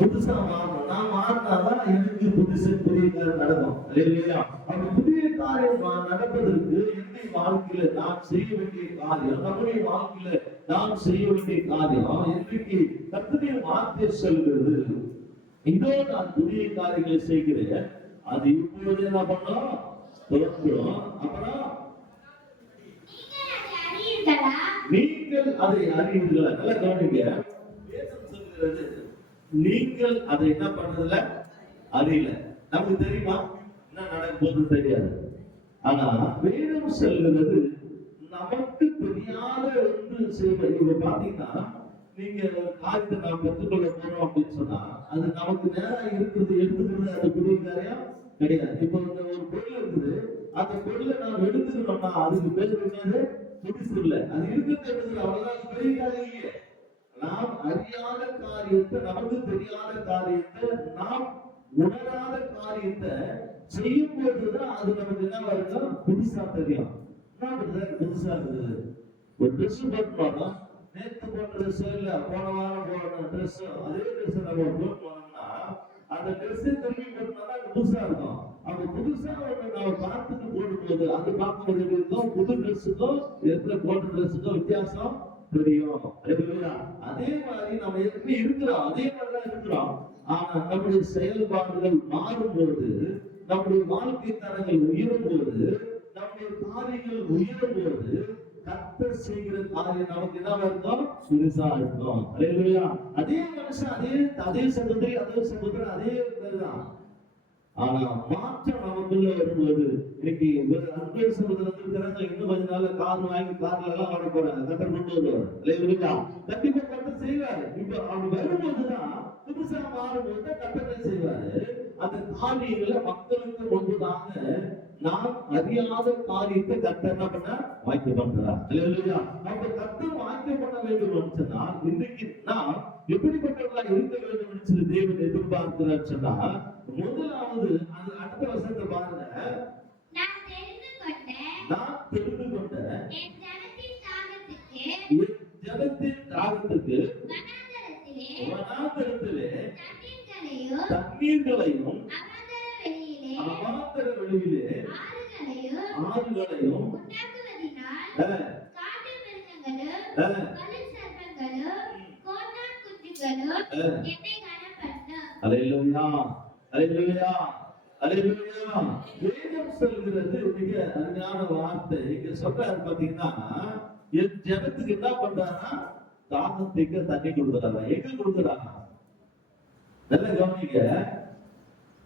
புதுசா மாறணும். நான் மாறினாதான் எனக்கு புதிய காரியம் நடக்கும் இல்லையா? அப்ப புதிய காரியம் நடப்பதற்கு என்னுடைய வாழ்க்கையில நான் செய்ய வேண்டிய காரியம், நம்முடைய வாழ்க்கையில நாம் செய்ய வேண்டிய காரியம், இன்றைக்கு கர்த்தருடைய வார்த்தை சொல்கிறது, இதோ நான் புதிய காரியங்களை செய்கிறேன், அது இப்பொழுது என்ன பண்ணோம் தோன்றும். அப்புறம் நீங்கள் அதை அறிவீர்களா? நல்லா கவனிங்க. வேதம் சொல்கிறது நீங்கள் அதை என்ன பண்றதுல அறியல. நமக்கு தெரியுமா என்ன நடக்க போகுது தெரியாது. ஆனா வேதம் சொல்கிறது நமக்கு தெரியாத ஒன்று செய்வது. இப்ப பாத்தீங்கன்னா நீங்க காரியத்தை நாம் பெற்றுக்கொள்ள போறோம் அப்படின்னு சொன்னா அது நமக்கு நேரம் இருக்கிறது எடுத்துக்கிறது அது புதிய காரியம் கிடையாது. இப்ப ஒரு பொருள் இருக்குது, அந்த பொருளை நாம் எடுத்துக்கணும்னா அதுக்கு பேர் என்னது? புதுசு இல்லை. அது இருக்கிறது எடுத்துக்கிற அவ்வளவுதான், பெரிய காரியம் இல்லையே. நாம் அறியாத காரியத்தை, நமக்கு தெரியாத காரியத்தை, நாம் உணராத காரியத்தை செய்யும் போதுதான் அது நமக்கு என்ன வருது? புதுசா தெரியும். புதுசா இருக்குது. ஒரு ட்ரெஸ் போட்டோம், நேற்று போட்ட ட்ரெஸ் இல்ல போன வாரம் போன ட்ரெஸ், அதே ட்ரெஸ் நம்ம போட்டோம்னா அந்த ட்ரெஸ் திரும்பி போட்டோம்னா அது புதுசா இருக்கும். அப்ப புதுசா ஒண்ணு நம்ம பார்த்துட்டு போடும்போது அது பார்க்கும்போது இருக்கும், புது ட்ரெஸ்ஸுக்கும் ஏற்கனவே போட்ட ட்ரெஸ்ஸுக்கும் வித்தியாசம் தெரியும். அதே மாதிரி நம்ம எப்படி இருக்கிறோம் அதே மாதிரிதான் இருக்கிறோம். ஆனா நம்முடைய செயல்பாடுகள் மாறும்போது, நம்முடைய வாழ்க்கை தரங்கள் உயரும் போது, நம்முடைய காரியங்கள் உயரும் போது கர்த்தர் செய்கிற காரியம் நமக்கு என்ன இருக்கும்? புதுசா இருக்கும். அதே மனுஷன் அதே சகோதரன் அதே பேருதான். ஆனா மாற்றம் நமக்குள்ள வரும்போது, இன்னைக்கு அன்பர் சகோதரர் இருக்கிறாங்க, இன்னும் கொஞ்ச நாள் கார் வாங்கி கார்ல எல்லாம் வர போறாங்க, கர்த்தர் கொண்டு வருவார். கண்டிப்பா கர்த்தர் செய்வாரு. இப்ப அவங்க வரும்போதுதான் புதுசா மாறும்போது கர்த்தர் செய்வாரு. அந்த காரியங்களை மக்களுக்கு முன்பதாக நாம் அறியாத காரியத்தை கர்த்தர் என்ன பண்ண வாய்ப்பு பண்றார். அப்ப கர்த்தர் வாய்ப்பு பண்ண வேண்டும் சொன்னா இன்றைக்கு நாம் எப்படிப்பட்டவர்களா இருக்க வேண்டும் சொல்லி தேவன் எதிர்பார்க்கிறார் சொன்னா, முதலாவது அது அடுத்த வசனத்தை பாருங்க. நான் தெரிந்து கொண்ட என் ஜனத்தின் தாகத்துக்கு வனாந்தரத்திலே தண்ணீர்களையும் அவாந்தர வெளியிலே ஆறுகளையும் வேதம் சொல்கிறது மிக அருமையான வார்த்தை. இங்க சொல்றாரு பாத்தீங்கன்னா, என் ஜனத்துக்கு என்ன பண்றாங்கன்னா தாகத்துக்கு தண்ணி கொடுக்குறாங்க. எங்க கொடுக்குறாங்க? நல்ல கவனிக்க.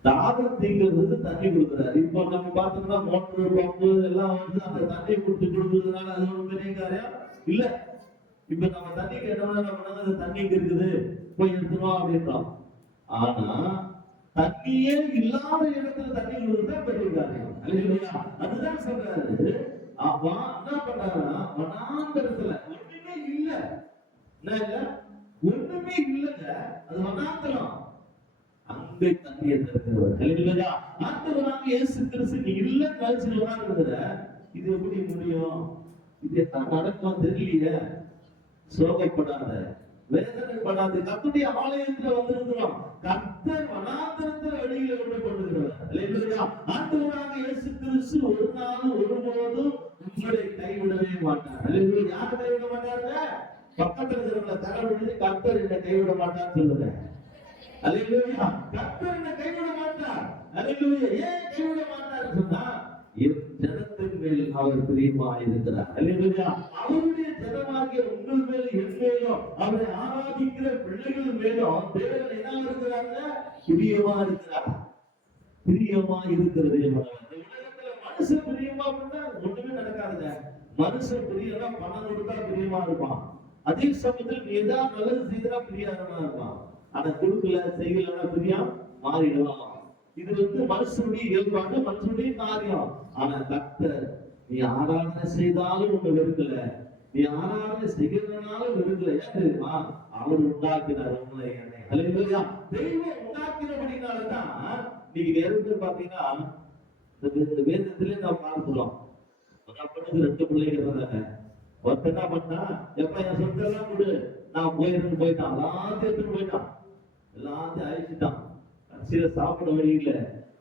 தாகம் தீங்கிறது தண்ணி கொடுக்குறாரு. இப்போ நம்ம பார்த்தோம்னா மோட்டர் பம்பு எல்லாம் வந்து அந்த தண்ணி கொடுக்கறதுனால அது ஒரு பெரிய காரியம் இல்ல. இப்ப நம்ம தண்ணி கேட்டோம்னா நம்ம அந்த தண்ணி இருக்குது போய் எடுத்துனோம் அப்படின்றோம். ஆனா தண்ணியே இல்லாத இடத்துல தண்ணி கொடுக்குறதா பெரிய காரியம். அதுதான் சொல்றாரு. அப்ப என்ன பண்றாருன்னா, வனாந்தரத்துல ஒண்ணுமே இல்ல, என்ன இல்ல, ஒண்ணுமே இல்லைங்க, அது வனாந்தரம். அங்கே தண்ணியை தருகிறவர் ஆண்டவராக இயேசு கிறிஸ்து நீ இல்ல கழிச்சுருவாருங்கிற. இது எப்படி முடியும்? இது என்ன நடக்கும் தெரியலையே. சோகைப்படாத, வேதனைப்படாத. கர்த்தருடைய ஆலயத்துல வந்திருக்கிறோம். கர்த்தர் வனாந்தரத்துல வெளியில கொண்டு கொண்டிருக்கிறார். ஆண்டவராக இயேசு கிறிஸ்து ஒரு நாள் ஒருபோதும் உங்களை கைவிடவே மாட்டார். யாரை கைவிட மாட்டாங்க? பக்கத்துல இருக்கிறவங்களை தரவிட்டு கர்த்தர் என்னை கைவிட மாட்டான்னு சொல்லுங்க. அல்லேலூயா. கர்த்தர் என்னை கைவிட மாட்டார். அல்லேலூயா. ஏன் கைவிட மாட்டார் சொன்னா, என் ஜனத்தின் மேல் அவர் பிரியமாய் இருக்கிறார். அல்லேலூயா. அவருடைய ஜனமாகிய உங்கள் மேல், என் மேலும், அவரை ஆராதிக்கிற பிள்ளைகள் மேலும் தேவன் என்ன இருக்கிறாங்க? பிரியமா இருக்கிறார். பிரியமா இருக்கிறது. உலகத்துல மனுஷன் பிரியமா பண்ணா ஒண்ணுமே நடக்காதுங்க. மனுஷன் பிரியமா பணம் கொடுத்தா பிரியமா இருப்பான். அதே சமயத்தில் நீ ஏதாவது நல்லது செய்தா பிரியமா இருப்பான். ஆனா கொடுக்கல செய்யலன்னா பிரியம் மாறிடுவான். இது வந்து மனுஷனுடைய இயல்பான மனுஷனுடைய காரியம். ஆனா கர்த்தர் நீ ஆராதனை செய்தாலும் உங்க வெறுக்கல, நீ ஆராதனை செய்யறதுனாலும் வெறுக்கல. ஏன் தெரியுமா? அவர் உண்டாக்கினார் உங்களை என்னை. அல்லேலூயா. தெய்வம் உண்டாக்கினபடினாலதான் நீங்க நேரத்தில் பாத்தீங்கன்னா இந்த வேதத்திலே நாம் பார்க்கிறோம். ஒரு அப்பனுக்கு 2 பிள்ளைங்க இருந்தாங்க. ஒருத்தர் என்ன பண்ணா, எப்ப என் சொத்தெல்லாம் கொடு நான் போயிட்டான், எல்லாத்தையும் எடுத்துட்டு போயிட்டான். எல்லாத்தையும் அழிச்சுட்டான். கடைசியில சாப்பிட வழியில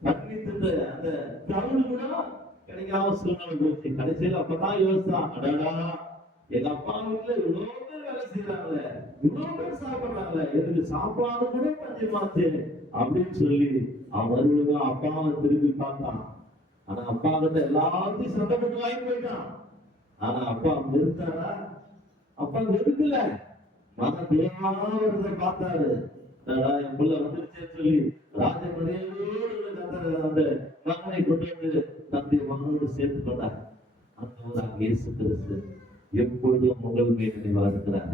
தண்ணி தின்ற அந்த தவிடு கூட கிடைக்காம சூழ்நிலை போச்சு. கடைசியில அப்பதான் யோசிச்சான், அடடா எங்க அப்பா வீட்டுல இவ்வளவு பேர் வேலை செய்யறாங்களே, இவ்வளவு பேர் சாப்பிடுறாங்களே, எனக்கு சாப்பாடு கூட பஞ்சமாச்சு அப்படின்னு சொல்லி அவன் மறுபடியும் அப்பாவை திரும்பி பார்த்தான். ஆனா அப்பா கிட்ட எல்லாத்தையும் சண்டை போட்டு வாங்கி போயிட்டான். ஆனா அப்பா நிறுத்தாரா? அப்பா நிறுத்தல. மகன் தேவாரத்தை பார்த்தாரு. என் பிள்ளை வந்துருச்சேன்னு சொல்லி ராஜமரியோடு அந்த மகனை கொண்டு வந்து தந்தை மகனோடு சேர்த்து கொண்டார். அந்த இயேசு கிறிஸ்து எப்பொழுதும் உங்கள் மேல் நினைவா இருக்கிறார்.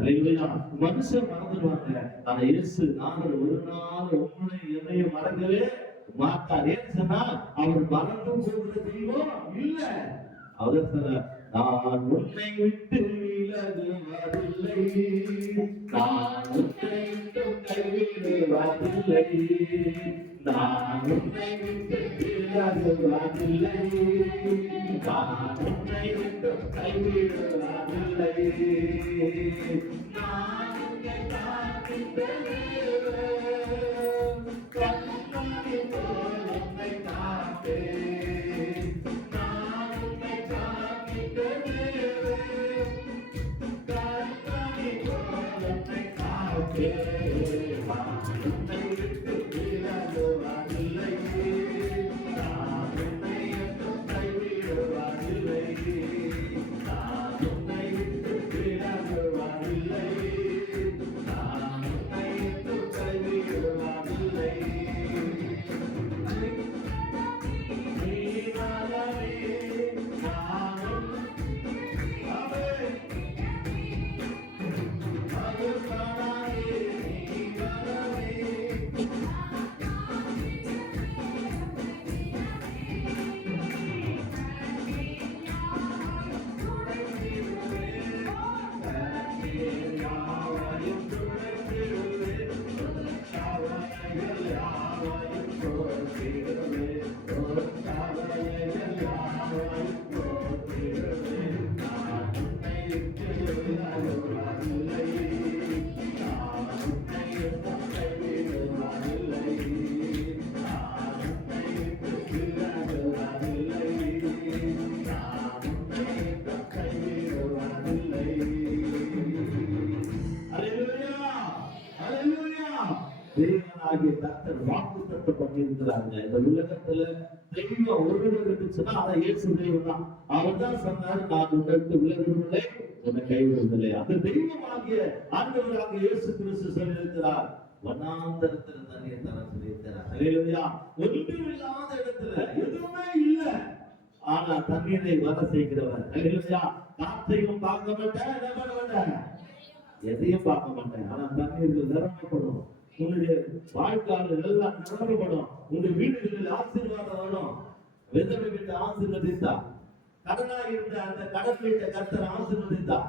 மனுஷன் மறந்துடுவாங்க, ஆனா இயேசு நாங்கள் ஒரு நாள் உங்களை என்னையும் மறக்கவே மாட்டார். ஏன்னு சொன்னா அவர் மறந்து போகிற தெய்வம் இல்ல. அவர் சொன்னார், நான் உன்னை விட்டு விலகுவதில்லை, நான் உன்னை விட்டு கைவிடுவதில்லை, நான் உன்னை விட்டு விலகுவதில்லை, நான் உன்னை விட்டு கைவிடுவதில்லை, நான் உன்னை காக்கின்றேன், கண்ணனை போல் உன்னை காப்பேன், நான் உன்னை காக்கின்றேன், கண்ணனை போல் உன்னை காப்பேன், உன்னை விட்டு விலகுவதில்லை, நான் உன்னை என்றும் கைவிடுவதில்லை, நான் உன்னை விட்டு விலகுவதில்லை, நான் உன்னை என்றும் கைவிடுவதில்லை. நீ நலமே நானும் அவே அகுதானே, நீ நலமே யாவையும் துடைத்திடுவே, கவலைகள் யாவையும் போக்கிடுவே, கவலைகள் யாவையும் போக்கிடுவே, நான் உன்னை விட்டு விலகுவதில்லை, நான் உன்னை என்றும் கைவிடுவதில்லை, நான் உன்னை விட்டு விலகுவதில்லை, நான் உன்னை என்றும் கைவிடுவதில்லை. அல்லேலூயா, அல்லேலூயா. தேவனாகிய கர்த்தர் வாக்குத்தத்தம் பண்ணியிருக்கிறாங்க. இந்த உலகத்துல தெய்வம் ஒருவர் இருந்துச்சுன்னா அதை இயேசு தெய்வம் தான். அவர் தான் சொன்னார், நான் உன்னிடத்து விலகுவதில்லை, உன்னை கைவிடுவதில்லை. அந்த தெய்வமாகிய ஆண்டவராகிய இயேசு கிறிஸ்து சொல்லியிருக்கிறார், வனாந்தரத்தில் தண்ணீர் தர சொல்லியிருக்கிறார். அல்லேலூயா. ஒன்றுமில்லாத இடத்துல எதுவுமே இல்லை, ஆனா தண்ணீரை வர செய்கிறவர். அல்லேலூயா. காற்றையும் பார்க்க மாட்டேன், என்ன பண்ண மாட்டேன், எதையும் பார்க்க மாட்டேன், ஆனா தண்ணீர்கள் நிரப்பப்படும். உன்னுடைய வாழ்க்கையில் எல்லாம் நிரப்பப்படும். உங்க வீடுகளில் ஆசீர்வாதம் வரும். விதவை வீட்டை ஆசீர்வதித்தா, கடனாக இருந்த அந்த கடன் வீட்டை கர்த்தர் ஆசீர்வதித்தா.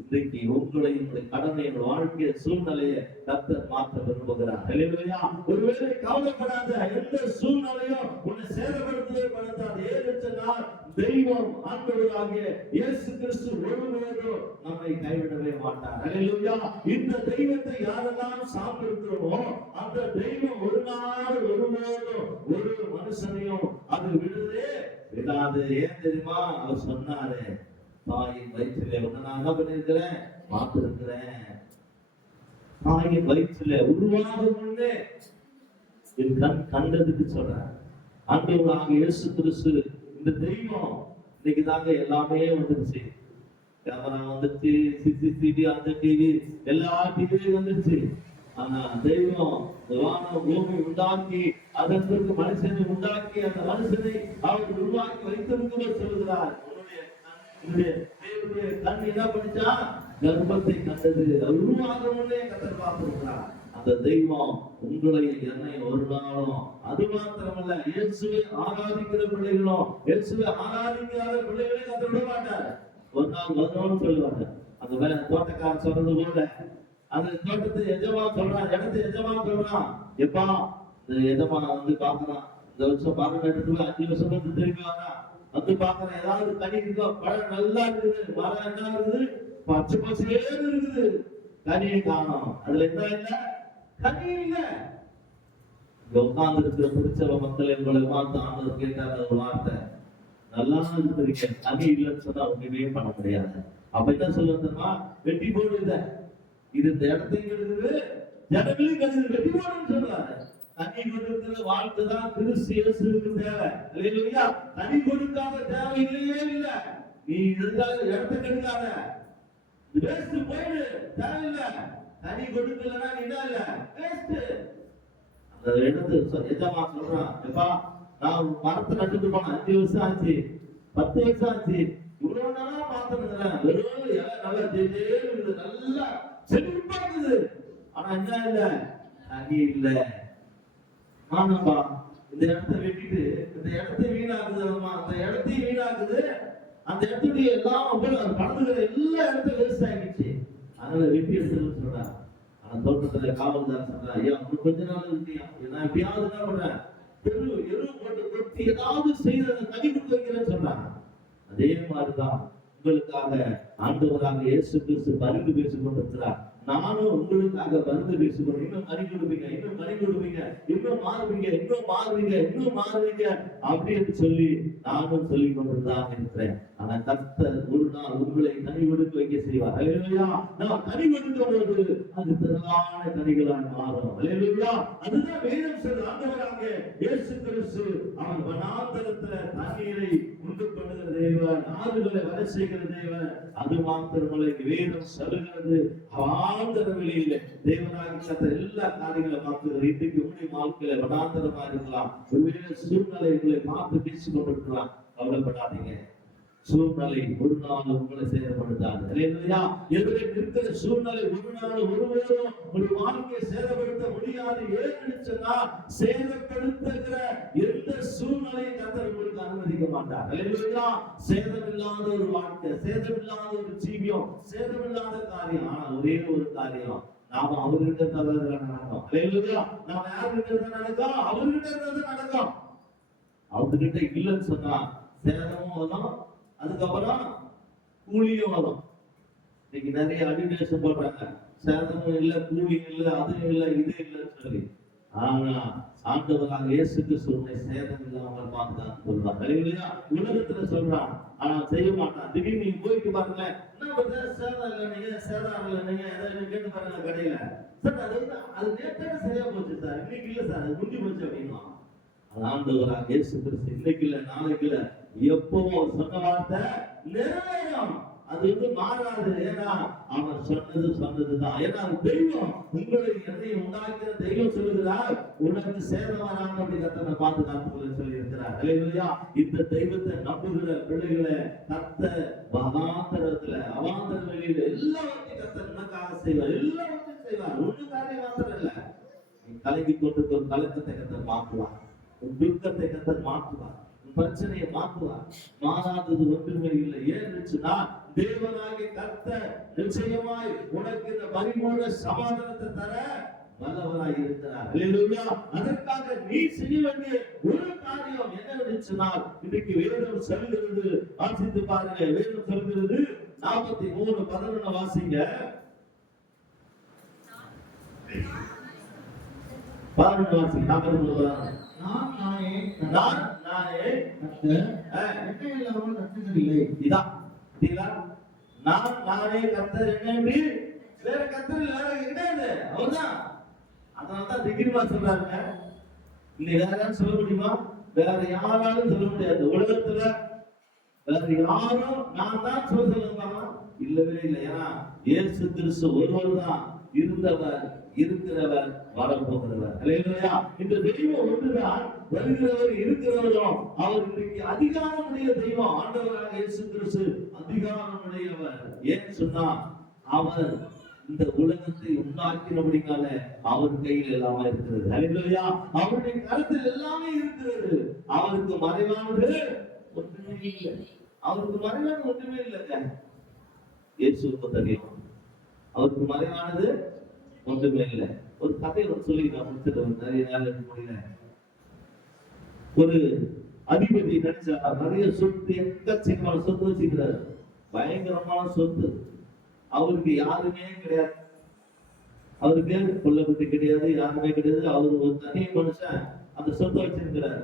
இன்றைக்கு உங்களை கடனை வாழ்க்கை சூழ்நிலையை கர்த்தர் மாற்ற விரும்புகிறார். அல்லேலூயா. ஒருவேளை கவலைப்படாத, எந்த சூழ்நிலையும் உன்னை சேதப்படுத்தவே படுத்தாது. ஏன்னு சொன்னால் தெய்வம் ஆண்டவராகிய இயேசு கிறிஸ்து ஒருவரும் நம்மை கைவிடவே மாட்டார். அல்லேலூயா. இந்த தெய்வத்தை யாரெல்லாம் சாப்பிடுகிறோமோ அந்த தெய்வம் ஒரு நாள் ஒருவரும் ஒரு மனுஷனையும் அது விடுதே விடாது. ஏன் தெரியுமா? அவர் சொன்னாரு, தாயின் வயிற்றிலே ஒண்ணு நான் என்ன பண்ணிருக்கிறேன், பார்த்திருக்கிறேன். தாயின் வயிற்றிலே உருவாகும் முன்னே என் கண் கண்டதுக்கு சொல்றேன். ஆண்டவராகிய இயேசு கிறிஸ்து இந்த தெய்வம் இன்னைக்கு தாங்க எல்லாமே வந்துருச்சு. கேமரா வந்துருச்சு, சிசிடிவி, அந்த டிவி, எல்லா டிவியும் வந்துருச்சு. ஆனா தெய்வம் வானம் பூமி உண்டாக்கி அதற்கு மனுஷனை உண்டாக்கி அந்த மனுஷனை அவர் உருவாக்கி வைத்திருக்கிறவர் சொல்கிறார். தேவனுடைய கண் என்ன பண்ணிச்சா, கர்ப்பத்தை கண்டது. உருவாக முன்னே கர்த்தர் பார்த்திருக்கிறார். அந்த தெய்வம் உங்களை என்னை ஒரு நாளும், அது மாத்திரமல்ல, இயேசுவை ஆராதிக்கிற பிள்ளைகளும் இயேசுவை ஆராதிக்காத பிள்ளைகளை கர்த்தர் விட மாட்டார். ஒரு நாள் வரும்னு சொல்லுவாங்க. அந்த தோட்டக்காரன் சொல்றது போல அந்த தோட்டத்தை எஜமான் சொல்றான், இடத்தை எஜமான் சொல்றான், எப்பா இந்த எஜமான் வந்து பாக்குறான், இந்த வருஷம் மரம் நட்டு 5 வருஷம் வந்து திரும்பி வரான், வந்து பாக்குறேன் ஏதாவது கனி இருக்கோ, பழம் நல்லா இருக்குது, மரம் என்ன இருக்குது, பச்சை பச்சையே இருக்குது, கனியை காணும், அதுல என்ன இல்லை, கனி இல்ல. உட்கார்ந்து இருக்கிற திருச்சபை மக்களை உங்களை பார்த்து ஆண்டவர் கேட்டார் ஒரு வார்த்தை, நல்லா இருக்கிறீங்க, கனி இல்லைன்னு சொன்னா ஒண்ணுமே பண்ண முடியாது. அப்ப என்ன சொல்லுன்னா, வெட்டி போடுத இது இந்த இடத்தையும் இருக்குது, ஜனங்களையும் கருது, வெட்டி போடுன்னு சொல்றாரு. தனி கொடுக்கிற வாழ்க்கை தான் கிறிஸ்து இயேசுவுக்கு தேவை. அல்லேலூயா. தனி கொடுக்காத தேவை இல்லையே இல்ல. நீ இருந்தாலும் இடத்தை கெடுக்காத, வேஸ்ட் போயிடு, தேவையில்லை. தனி கொடுக்கலன்னா நீ என்ன இல்ல, வேஸ்ட். அந்த இடத்து எஜமா சொல்றான், எப்பா நான் மரத்தை நட்டுட்டு போன 5 வருஷம் ஆச்சு, 10 வருஷம் ஆச்சு, இவ்வளவு நாளா பார்த்துருந்தேன், வெறும் இலை நல்லா ஜெயிலுது, நல்லா செழிப்பா இருக்குது, ஆனா என்ன இல்ல, தண்ணி இல்ல. ஆனாப்பா இந்த இடத்தை வெட்டிட்டு இந்த இடத்தை வீணாக்குது, அந்த இடத்தையும் வீணாக்குது, அந்த இடத்துடைய எல்லாம் கடந்துகிற எல்லா இடத்தையும் வேஸ்ட் ஆகிடுச்சு, அதனால வெட்டி எடுத்துன்னு சொல்றான். ஆனா தோட்டத்துல காவல்தார் சொல்றான், ஐயா கொஞ்ச நாள் இருக்கியா, நான் எப்படியாவது என்ன பண்றேன், எரு போட்டு கொட்டி ஏதாவது செய்து கனி கொடுக்க வைக்கிறேன்னு சொல்றாங்க. அதே மாதிரிதான் உங்களுக்காக ஆண்டவராக இயேசு கிறிஸ்து பரிந்து பேசிக் கொண்டிருக்கிறார். நானும் உங்களுக்காக பரிந்து பேசிக்கொண்டு, இன்னும் கனி கொடுப்பீங்க, இன்னும் கனி கொடுப்பீங்க, இன்னும் மாறுவீங்க, இன்னும் மாறுவீங்க, இன்னும் மாறுவீங்க அப்படின்னு சொல்லி நானும் சொல்லிக் கொண்டுதான் இருக்கிறேன். ஆனா கர்த்தர் ஒரு நாள் உங்களை கனி கொடுக்க வைக்க செய்வார். அல்லேலூயா. நான் கனி கொடுக்கும் போது அது திரளான கனிகளால் மாறும். அல்லேலூயா. அதுதான் வேதம் சொல்ற. ஆண்டவராக இயேசு கிறிஸ்து அவர் வனாந்தரத்துல தண்ணீரை உண்டு பண்ணுகிற தேவன், ஆறுகளை வர செய்கிற தேவன். அது மாத்திரமல்ல, வேதம் சொல்லுகிறது, வனாந்தர வெளியில தேவனாகி கர்த்தர் எல்லா காரியங்களை பார்த்துக்கிறார். இன்றைக்கு உங்களுடைய வாழ்க்கையில வனாந்தரமா இருக்கலாம், ஒருவேளை சூழ்நிலை உங்களை பார்த்து பேசிக் கொண்டிருக்கலாம். கவலைப்படாதீங்க, சூழ்நிலை ஒரு நாள் உங்களை சேதப்படுத்தாது. அல்லேலூயா. எதிரே இருக்கிற சூழ்நிலை ஒரு நாள் ஒருவரும் ஒரு வாழ்க்கையை சேதப்படுத்த முடியாது. ஏன்னு சொன்னா, சேதப்படுத்துகிற எந்த சூழ்நிலையும் கர்த்தர் உங்களுக்கு அனுமதிக்க மாட்டார். அல்லேலூயா. சேதமில்லாத ஒரு வாழ்க்கை, சேதமில்லாத ஒரு ஜீவியம், சேதமில்லாத காரியம். ஆனா ஒரே ஒரு காரியம், நாம அவர்கிட்ட நடக்கும். அல்லேலூயா. நாம யாருகிட்ட நடக்கும், அவர்கிட்ட நடக்கும். அவர்கிட்ட இல்லைன்னு சொன்னா சேதமும் வரும், அதுக்கப்புறம் கூலியும் வரும். இன்னைக்கு நிறைய அட்வர்டைஸ் போடுறாங்க, சேதமும் இல்ல, கூலியும் இல்ல, அது இல்ல, இது இல்லைன்னு சொல்லி. ஆனா ஆண்டவராக இயேசு கிறிஸ்து சேதம் இல்லாமல் பார்த்துதான் சொல்றான். அல்லேலூயா. உலகத்துல சொல்றான், ஆனா செய்ய மாட்டான். திடீர்னு நீங்க போயிட்டு பாருங்க, என்ன பண்ற, சேதம் இல்லை நீங்க, சேதம் இல்லை நீங்க, ஏதாவது கேட்டு பாருங்க கடையில, சார் அது நேற்று சரியா போச்சு சார், இன்னைக்கு இல்ல சார், அது முடிஞ்சு போச்சு அப்படின்னா. ஆண்டவராக இயேசு கிறிஸ்து இன்னைக்கு இல்ல, நாளைக்கு இல்ல, எப்பவும் சொன்ன வார்த்தை நிறைவேறும். அது மாறாது. ஏன்னா அவர் சொன்னதுதான். ஏன்னா தெய்வம், உங்களை என்னையும் உண்டாக்கிற தெய்வம் சொல்லுகிறார், உனக்கு சேதம் வராம அப்படி கர்த்தரை பாதுகாத்துக்கொள்ள சொல்லி இருக்கிறார். அல்லேலூயா. இந்த தெய்வத்தை நம்புகிற பிள்ளைகளை கர்த்தர் வனாந்தரத்துல, அவாந்தர வெளியில எல்லாவற்றையும் கர்த்தர் உனக்காக செய்வார், எல்லாவற்றையும் செய்வார். ஒண்ணு காரியம் மாத்திரம் இல்ல, நீ கலங்கி கொண்டிருக்க ஒரு கலக்கத்தை கர்த்தர் மாற்றுவார், உன் துக்கத்தை கர்த்தர் மாற்றுவார், பிரச்சனையை மாற்றுவார். மாறாதது ஒன்றுமே இல்லை. ஏன்னுச்சுன்னா, தேவனாகிய கர்த்தர் நிச்சயமாய் உனக்கு இந்த பரிபூர்ண சமாதானத்தை தர வல்லவராய் இருக்கிறார். அல்லேலூயா. அதற்காக நீ செய்ய வேண்டிய ஒரு காரியம் என்னவென்றுச்சுன்னா, இன்னைக்கு வேதம் சொல்கிறது, வாசித்து பாருங்க. வேதம் சொல்கிறது 43:11 வாசிங்க. 11 வாசிங்க. 43. நான் நானே கர்த்தர், என்னை இல்லாமல் கர்த்தர் இல்லை. இதான் சரிங்களா? நான் நானே கர்த்தர், என்னை வேற கர்த்தர் இல்ல, வேற கிடையாது, அவர்தான். அதனாலதான் திகிரிமா சொல்றாங்க. இல்ல வேற யாரும் சொல்ல முடியுமா? வேற யாராலும் சொல்ல முடியாது. உலகத்துல வேற யாரும் நான் தான் சொல்லுவாங்க, இல்லவே இல்லை. ஏன்னா இயேசு கிறிஸ்து ஒருவர் தான், இருந்தவர், இருக்கிறவர், வரப்போகிறவர். அல்லேலூயா. இந்த தெய்வம் ஒன்றுதான், வருகிறவர், இருக்கிறவரும். அவர் இன்றைக்கு அதிகாரமுடைய தெய்வம். ஆண்டவராக இயேசு கிறிஸ்து அதிகாரமுடையவர். ஏன் சொன்னா, அவர் இந்த உலகத்தை உண்டாக்கினபடினால அவர் கையில் எல்லாமே இருக்கிறது. அல்லேலூயா. அவருடைய கருத்தில் எல்லாமே இருக்கிறது. அவருக்கு மறைவானது ஒன்றுமே இல்லை. அவருக்கு மறைவான ஒன்றுமே இல்லைங்க. இயேசுவுக்கு தெரியும், அவருக்கு மறைவானது ஒன்றுமே இல்லை. ஒரு கதையை சொல்லி நான் முடிச்சிருவேன், நிறைய நாள் முடியல. ஒரு அதிபதி நினைச்சா நிறைய சொத்து, எக்கச்சக்கமான சொத்து வச்சுக்கிறாரு, பயங்கரமான சொத்து. அவருக்கு யாருமே கிடையாது. அவருக்கு கொள்ள குட்டி கிடையாது, யாருமே கிடையாது. அவரு ஒரு தனி மனுஷன் அந்த சொத்தை வச்சிருக்கிறாரு.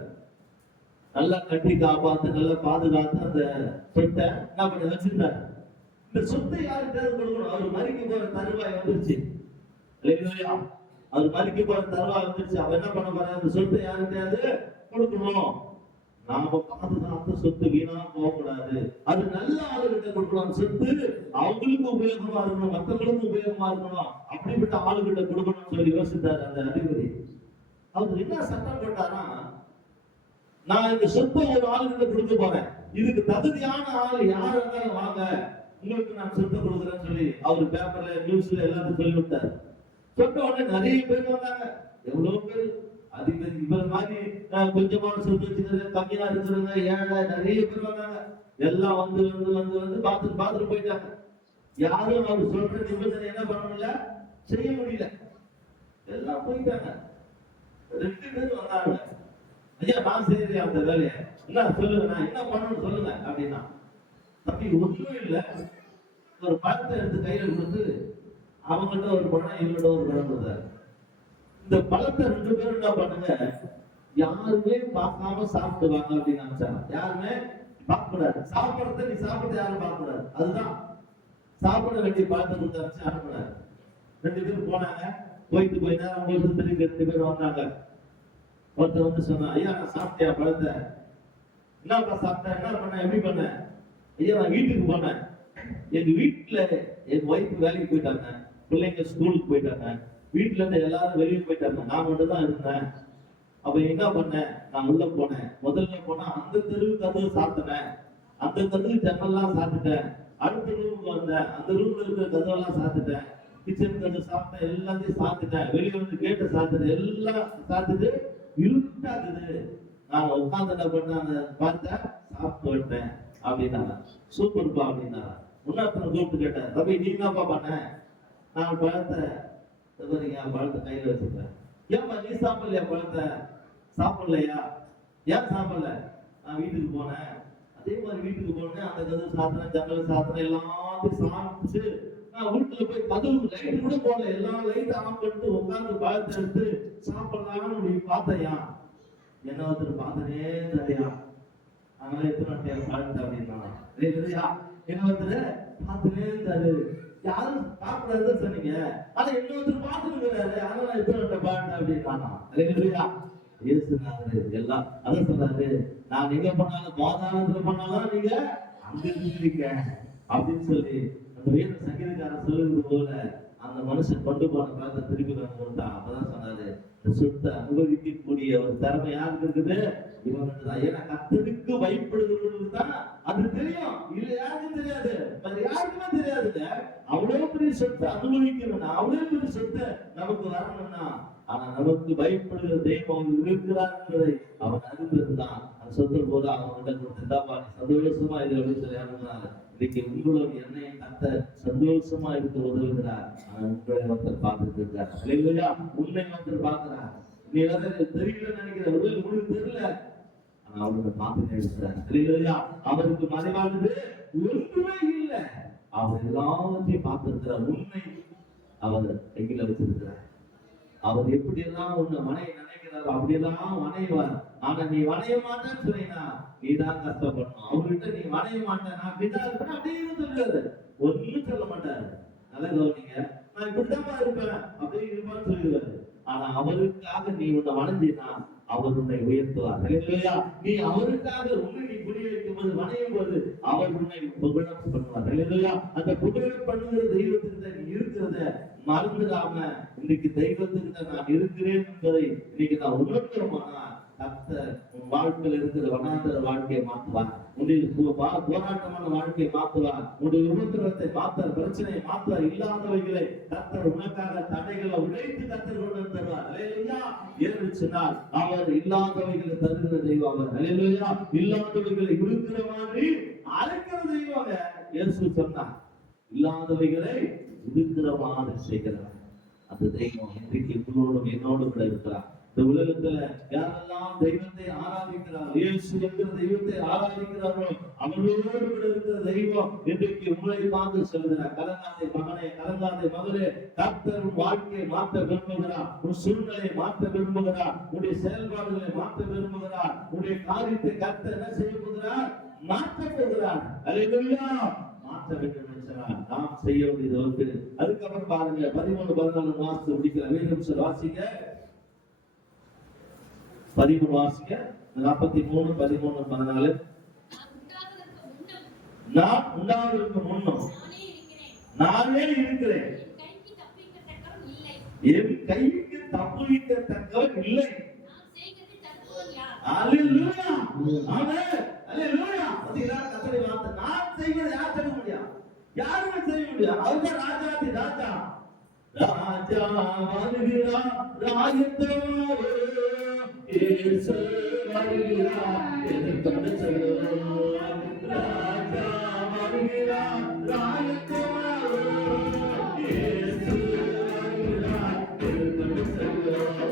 நல்லா கட்டி காப்பாத்து, நல்லா பாதுகாத்து அந்த சொத்தை என்ன பண்ணி வச்சிருந்தாரு. இந்த சொத்தை யாருக்கு கொடுக்கணும்? அவர் மறிக்க போற தருவாய் வந்துருச்சு இல்லையா? அவர் மறிக்க போற தருவாய் வந்துருச்சு. அவர் என்ன பண்ண போறாரு? அந்த சொத்தை யாருக்கையாவது கொடுக்கணும். நாம பாதுகாத்த சொத்து வீணா போகக்கூடாது. அது நல்ல ஆளுகிட்ட கொடுக்கணும். சொத்து அவங்களுக்கு உபயோகமா இருக்கணும், மற்றவங்களுக்கும் உபயோகமா இருக்கணும். அப்படிப்பட்ட ஆளுகிட்ட கொடுக்கணும்னு சொல்லி யோசித்தார் அந்த அதிபதி. அவர் என்ன சட்டம் போட்டாரா, நான் இந்த சொத்தை ஒரு ஆளுகிட்ட கொடுக்க போறேன், இதுக்கு தகுதியான ஆள் யார் இருந்தாலும் வாங்க, உங்களுக்கு நான் சொத்தை கொடுக்குறேன்னு சொல்லி அவர் பேப்பர்ல நியூஸ்ல எல்லாத்தையும் சொல்லிவிட்டார். சொன்ன உடனே நிறைய பேர் வந்தாங்க. எவ்வளவு பேர் அதிபதி இவர் மாதிரி கொஞ்சமான சொத்து வச்சுக்கிறது, கம்மியா இருக்கிறவங்க, ஏழை, நிறைய பேர் வந்தாங்க. எல்லாம் வந்து வந்து வந்து வந்து பார்த்துட்டு போயிட்டாங்க. யாரும் அவர் சொல்ற நிபந்தனை என்ன பண்ண முடியல, செய்ய முடியல. எல்லாம் போயிட்டாங்க. 2 பேர் வந்தாங்க. ஐயா நான் செய்யறேன் அந்த வேலையை, என்ன சொல்லுங்க, நான் என்ன பண்ணணும்னு சொல்லுங்க அப்படின்னா. தம்பி ஒன்றும் இல்லை, ஒரு பழத்தை எடுத்து கையில கொடுத்து அவங்கள்ட்ட ஒரு பழம், இவங்கள்ட்ட ஒரு பழம் கொடுத்தாரு. இந்த பழத்தை 2 பேரும் என்ன பண்ணுங்க, யாருமே பார்க்காம சாப்பிடுவாங்க அப்படின்னு நினைச்சாங்க. யாருமே பார்க்க கூடாது. சாப்பிடறத நீ சாப்பிட யாரும் பார்க்க கூடாது. அதுதான் சாப்பிட வேண்டிய பழத்தை கொடுத்து அனுப்புனாரு. 2 பேரும் போனாங்க. போயிட்டு போய் நேரம் உங்களுக்கு திரும்பி 2 பேர் வந்தாங்க. ஒருத்தர் வந்து சொன்னா, ஐயா நான் சாப்பிட்டியா பழத்தை? என்னப்பா சாப்பிட்டேன், என்ன பண்ண, எப்படி பண்ண? ஐயா நான் வீட்டுக்கு போனேன், எங்க வீட்டுல என் ஒய்ஃப் வேலைக்கு போயிட்டாங்க, பிள்ளைங்க ஸ்கூலுக்கு போயிட்டாங்க, வீட்டுல இருந்து எல்லாரும் வெளியே போயிட்டாங்க, நான் மட்டும் தான் இருந்தேன். அப்ப என்ன பண்ணேன், நான் உள்ள போனேன். முதல்ல போனா அந்த தெருவு கதவு சாத்தினேன், அந்த கதவு ஜன்னல்லாம் சாத்திட்டேன். அடுத்த ரூமுக்கு வந்தேன், அந்த ரூம்ல இருக்கிற கதவெல்லாம் சாத்திட்டேன். கிச்சன் கதவு சாப்பிட்டேன், எல்லாத்தையும் சாத்திட்டேன். வெளியே வந்து கேட்ட சாத்திட்டேன், எல்லாம் சாத்திட்டு இருட்டாக்குது. நான் உட்கார்ந்து என்ன பண்ண பார்த்தேன், சாப்பிட்டு விட்டேன் அப்படின்னாங்க. சூப்பர்ப்பா அப்படின்னா. இன்னொருத்தனை கூப்பிட்டு கேட்டேன், தம்பி நீ என்னப்பா பண்ண? நான் பழத்தை பழத்தை கையில வச்சிருக்கேன். ஏன்பா நீ சாப்பிடலையா பழத்தை? சாப்பிடலையா? ஏன் சாப்பிடல? நான் வீட்டுக்கு போனேன். அதே மாதிரி வீட்டுக்கு போனேன், அந்த கதவு சாத்தினேன், ஜன்னல் சாத்தினேன், எல்லாத்தையும் சாப்பிட்டு நான் வீட்டுல போய் கதவு லைட் கூட போடல, எல்லா லைட் ஆஃப் பண்ணிட்டு உட்கார்ந்து பழத்தை எடுத்து சாப்பிடலாம்னு நீ பார்த்தையா? என்ன ஒருத்தர் பார்த்தனே தரையா, அதனால எத்தனை பழத்தை அப்படின்னா என்ன ஒருத்தர் பார்த்தனே தரு. யாரும் சாப்பிடாத சொன்னீங்க, ஆனா என்ன ஒருத்தர் பார்த்துருக்கிறாரு, அதனால எத்தனை பழத்தை அப்படின்னா எல்லாம் அதான் சொல்றாரு. நான் எங்க பண்ணாலும் பாதாளத்துல பண்ணாலும் நீங்க அங்க இருக்கீங்க அப்படின்னு சொல்லி அந்த வேத சங்கீதக்காரர் சொல்லுறது போல அந்த மனுஷன் கொண்டு போன காலத்தை திருப்பி கொடுத்தான். அப்பதான் சொன்னாரு, சொத்தை அனுபவிக்கக்கூடிய ஒரு திறமை யாருக்கு இருக்குது? இவங்களுக்கு தான். ஏன்னா கர்த்தருக்கு பயப்படுகிறவங்களுக்கு தான் அது தெரியும், இல்ல யாருக்கும் தெரியாது, வேற யாருக்குமே தெரியாதுங்க. அவ்வளவு பெரிய சொத்தை அனுபவிக்கணும்னா, அவ்வளவு பெரிய சொத்தை நமக்கு வரணும்னா, ஆனா நமக்கு பயப்படுகிற தெய்வம் இருக்கிறார் என்பதை அவன் அறிந்திருந்தான். அந்த சொத்தை போல அவன்கிட்ட கொடுத்துட்டாப்பா, நீ சந்தோஷமா இது அப்படின்னு சொல்லி அனுப்பினாங்க. இன்னைக்கு உங்களோட எண்ணெயை கத்த சந்தோஷமா இருக்க உதவுகிறார். ஆனா உங்களை ஒருத்தர் பார்த்துட்டு இருக்கார் இல்லையா? உன்னை ஒருத்தர் பார்க்கிறார். நீ எதாவது தெரியல நினைக்கிற, உங்களுக்கு தெரியல, ஆனா அவங்களை பார்த்துட்டே இருக்கிறார் இல்லையா? அவருக்கு மறைவானது ஒன்றுமே இல்லை. அவர் எல்லாவற்றையும் பார்த்திருக்கிறார். உண்மை அவர் கையில வச்சிருக்கிறார். அவர் எப்படி எல்லாம் உன்னை வணைய நினைக்கிறாரோ அப்படியெல்லாம் வணைவார். ஆனா நீ வணைய மாட்டேன்னு சொன்னீங்கன்னா நீதான் கஷ்டப்படணும். அவர்கிட்ட நீ வணைய மாட்டேன், நான் அப்படிதான் இருப்பேன் அப்படின்னு சொல்லுவாரு. ஒன்னும் சொல்ல மாட்டாரு. நல்லா கவனிங்க, நான் இப்படிதான் இருப்பேன் அப்படியே இருப்பான்னு சொல்லிடுவாரு. ஆனா அவருக்காக நீ உன்னை வணைஞ்சினா அவர் உன்னை உயர்த்துவார் இல்லையா? நீ அவருக்காக உன்னை நீ புரிய வைக்கும் போது, வணையும் போது அவர் உன்னை புகழம் பண்ணுவார் இல்லையா? அந்த புகழம் பண்ணுகிற தெய்வத்திற்கு நீ இருக்கிறத மறந்துடாம இன்னைக்கு தெய்வத்துக்கிட்ட நான் இருக்கிறேன் என்பதை இன்னைக்கு நான் உணர்கிறோமானா கர்த்தர் உன் வாழ்க்கையில் இருக்கிற வனாந்தர வாழ்க்கையை மாற்றுவார். உன்னுடைய போராட்டமான வாழ்க்கையை மாற்றுவார். உன்னுடைய உபத்திரவத்தை மாற்றுவார், பிரச்சனையை மாற்றுவார். இல்லாதவைகளை கர்த்தர் உனக்காக தடைகளை உடைத்து கர்த்தர் கொண்டு தருவார். அல்லேலூயா. என்று சொன்னால் அவர் இல்லாதவைகளை தருகிற தெய்வம். அவர் அல்லேலூயா. இல்லாதவைகளை இருக்கிற மாதிரி அழைக்கிற தெய்வம். இயேசு சொன்னார், இல்லாதவைகளை இருக்கிற மாதிரி செய்கிறார். அந்த தெய்வம் இன்றைக்கு உங்களோடும் என்னோடு கூட இருக்கிறார். இந்த உலகத்துல யாரெல்லாம் தெய்வத்தை ஆராதிக்கிறார்கள், இயேசு என்கிற தெய்வத்தை ஆராதிக்கிறார்களோ அவர்களோடு கூட இருக்கிற தெய்வம் இன்றைக்கு உங்களை பார்த்து சொல்லுகிறார், கலங்காதே மகனே, கலங்காதே மகளே, கர்த்தர் உன் வாழ்க்கையை மாற்ற விரும்புகிறார், உன் சூழ்நிலையை மாற்ற விரும்புகிறார், உன்னுடைய செயல்பாடுகளை மாற்ற விரும்புகிறார், உன்னுடைய காரியத்தை கர்த்தர் என்ன செய்ய போகிறார், மாற்ற போகிறார். அல்லேலூயா. மாற்ற வேண்டும் நினைச்சார். நாம் செய்ய வேண்டியது ஒன்று. அதுக்கப்புறம் பாருங்க 13-14 மாசத்து முடிக்கிற வேதம் வாசிக்க 13 வாசிக்க 43-13-14. நான் உண்டாவதற்கு முன்னும் நானே இருக்கிறேன், என் கைக்கு தப்புவிக்கத்தக்கவன் இல்லை. அல்லேலூயா. ஆமென். அல்லேலூயா. பாத்தீங்களா கர்த்தருடைய வார்த்தை. நான் செய்கிறது யார் செய்ய முடியும்? யாருமே செய்ய முடியாது. அவர்தான் ராஜாதி ராஜா. ராஜா வருகிறார், ராஜ்யத்தோடு இயேசு வருகிறார், எதிர்கொண்டு செல்லுவோம். ராஜா வருகிறார், ராஜ்யத்தோடு இயேசு வருகிறார், எதிர்கொண்டு செல்லுவோம்.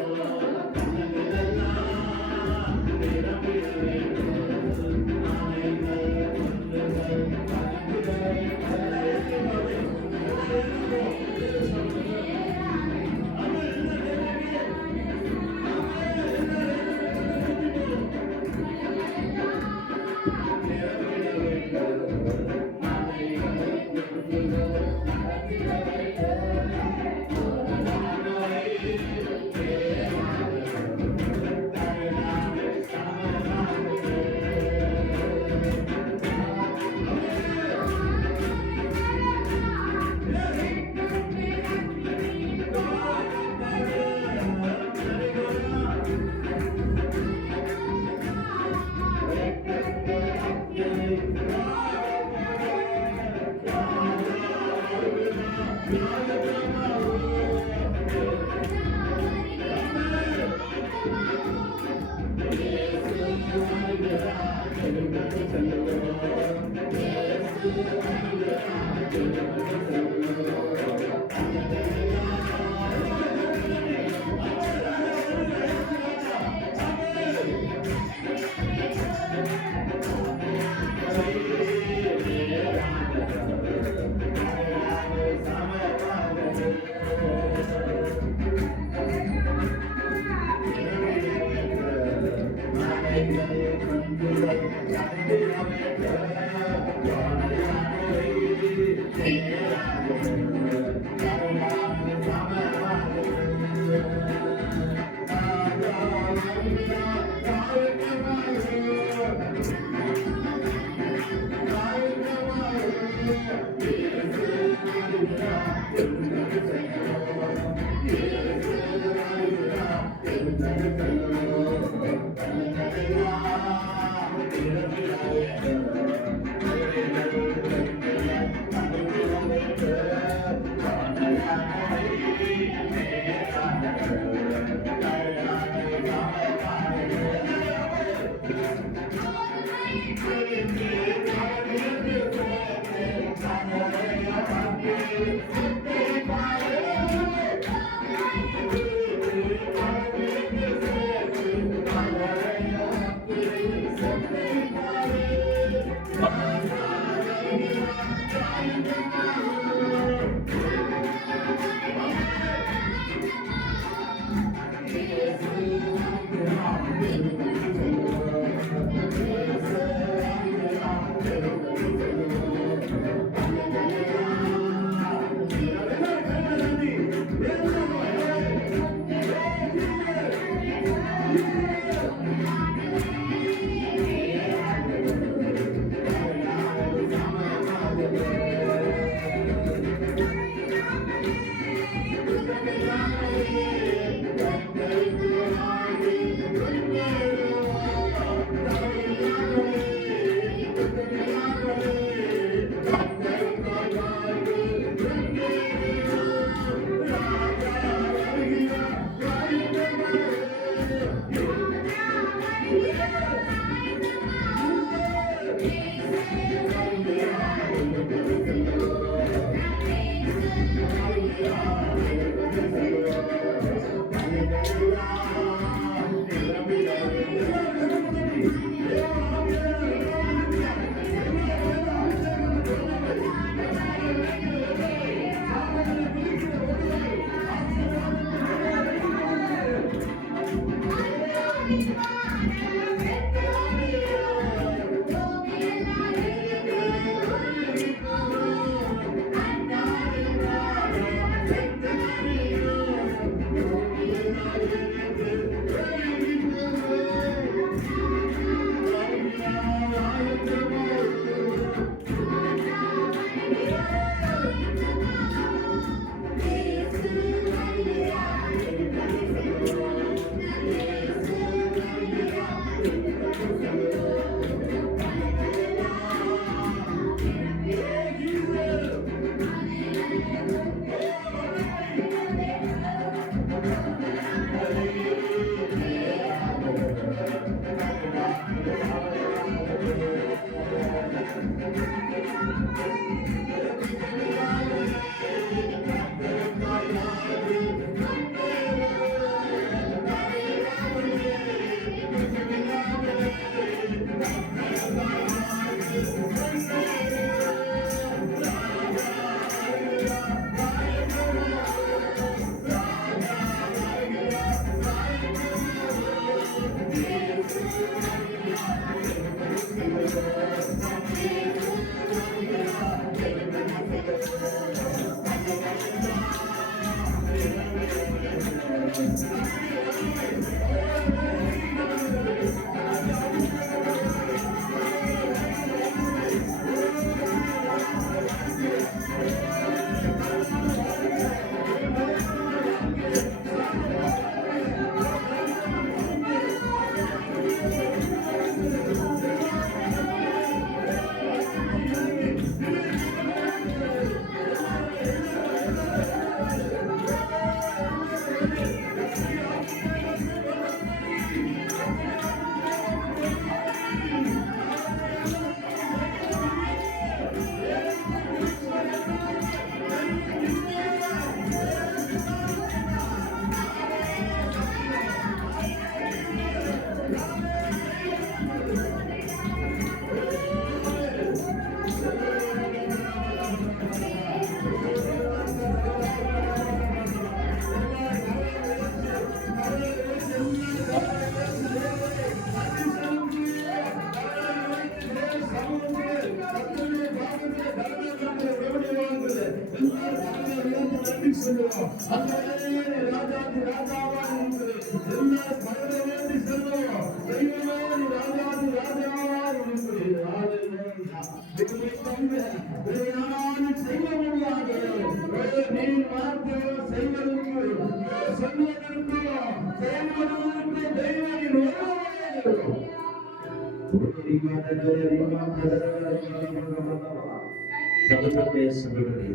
சகோதரரே சகோதரி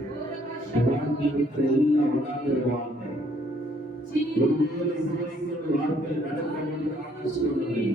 வாழ்க்கையில் எல்லாம் உணர்ந்து வாழ்க்கை ஒருவேளை இதுவரைக்கும் வாழ்க்கை நடக்க முடியாத சூழ்நிலை